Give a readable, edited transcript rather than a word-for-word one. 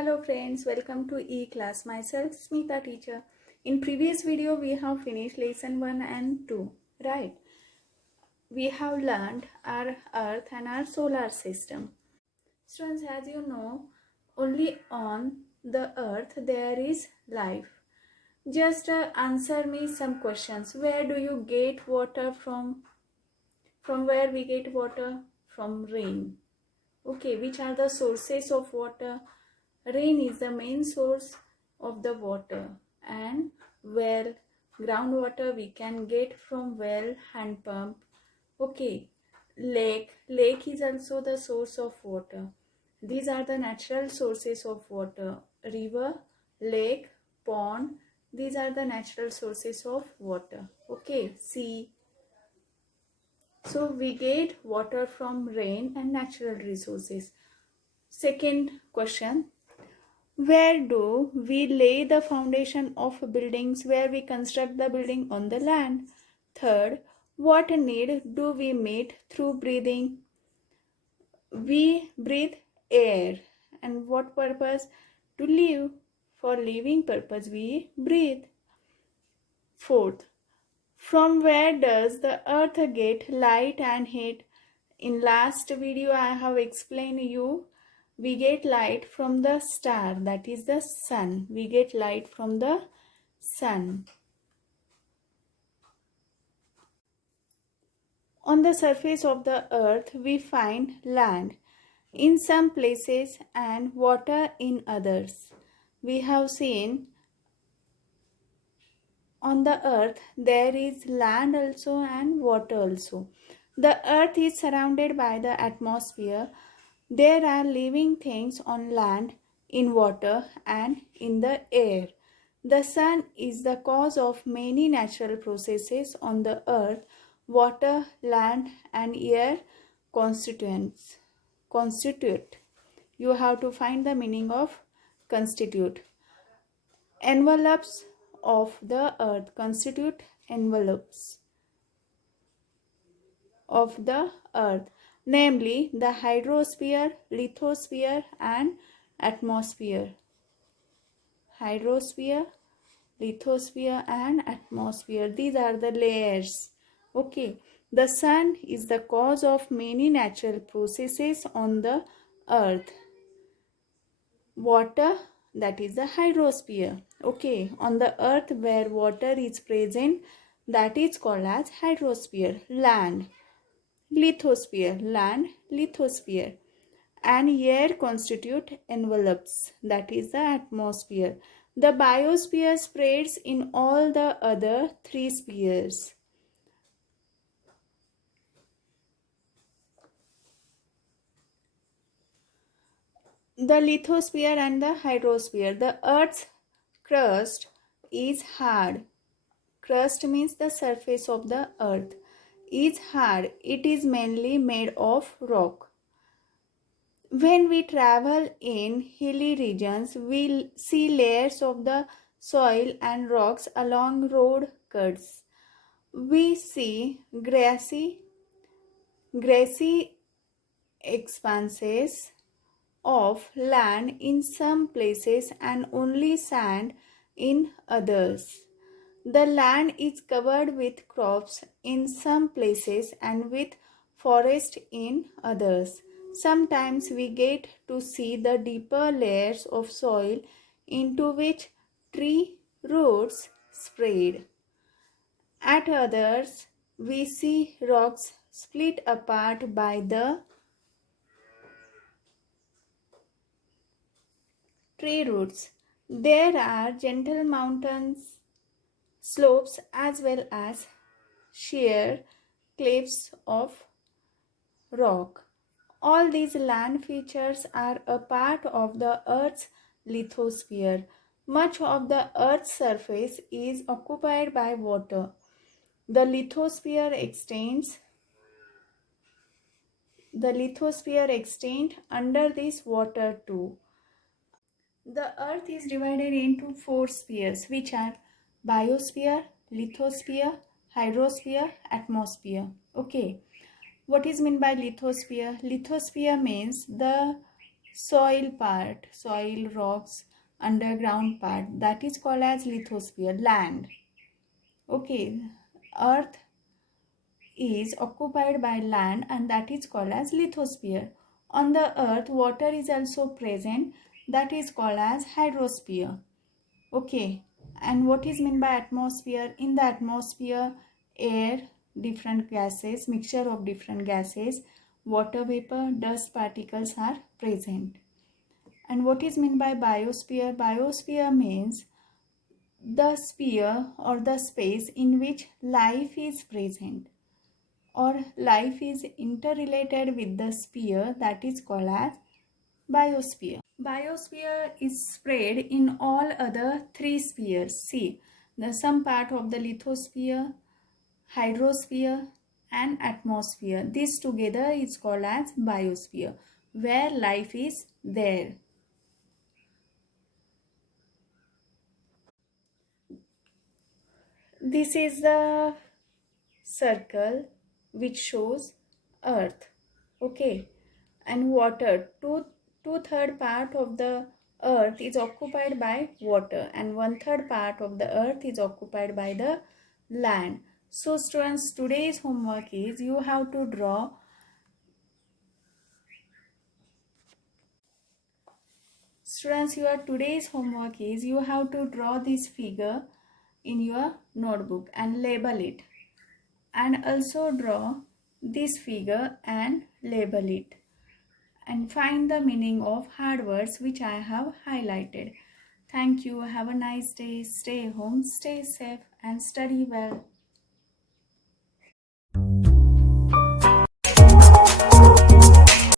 Hello friends, welcome to E-Class. Myself Smita teacher. In previous video we have finished lesson 1 and 2, right? We have learned our earth and our solar system. Students, as you know, only on the earth there is life. Just answer me some questions. Where do you get water from? From where we get water? From rain. Okay, which are the sources of water? Rain is the main source of the water, and well, groundwater we can get from well, hand pump. Okay, lake is also the source of water. These are the natural sources of water. River, lake, pond, these are the natural sources of water. Okay, sea. So we get water from rain and natural resources. Second question, where do we lay the foundation of buildings? Where we construct the building? On the land. Third, what need do we meet through breathing? We breathe air. And what purpose? To live. For living purpose we breathe. Fourth, from where does the earth get light and heat? In last video I have explained you, we get light from the star, that is the sun. We get light from the sun. On the surface of the earth we find land in some places and water in others. We have seen on the earth there is land also and water also. The earth is surrounded by the atmosphere. There are living things on land, in water and in the air. The sun is the cause of many natural processes on the earth. Water, land and air constitute. You have to find the meaning of constitute. Envelopes of the earth constitute envelopes of the earth, namely the hydrosphere, lithosphere and atmosphere. Hydrosphere, lithosphere and atmosphere, these are the layers. Okay, the sun is the cause of many natural processes on the earth. Water, that is the hydrosphere. Okay, on the earth where water is present, that is called as hydrosphere. Land, lithosphere, land, lithosphere. And air constitute envelopes, that is the atmosphere. The biosphere spreads in all the other three spheres. The lithosphere and the hydrosphere. The earth's crust is hard. Crust means the surface of the earth is hard. It is mainly made of rock. When we travel in hilly regions, we see layers of the soil and rocks along road cuts. We see grassy expanses of land in some places and only sand in others. The land is covered with crops in some places and with forest in others. Sometimes we get to see the deeper layers of soil into which tree roots spread. At others, we see rocks split apart by the tree roots. There are gentle mountains slopes as well as sheer cliffs of rock. All these land features are a part of the Earth's lithosphere. Much of the Earth's surface is occupied by water. The lithosphere extends under this water too. The Earth is divided into four spheres, which are biosphere, lithosphere, hydrosphere, atmosphere. Okay. What is meant by lithosphere? Lithosphere means the soil part, soil, rocks, underground part, that is called as lithosphere, land. Okay, earth is occupied by land and that is called as lithosphere. On the earth, water is also present, that is called as hydrosphere. Okay, and what is meant by atmosphere? In the atmosphere, air, different gases, mixture of different gases, water vapor, dust particles are present. And what is meant by biosphere? Biosphere means the sphere or the space in which life is present or life is interrelated with the sphere, that is called as biosphere. Biosphere is spread in all other three spheres. See, the some part of the lithosphere, hydrosphere and atmosphere. This together is called as biosphere, where life is there. This is the circle which shows earth. Okay, and water. Two-third part of the earth is occupied by water and 1/3 part of the earth is occupied by the land. So students, today's homework is you have to draw today's homework is you have to draw this figure in your notebook and label it, and also draw this figure and label it, and find the meaning of hard words which I have highlighted. Thank you. Have a nice day. Stay home, stay safe and study well.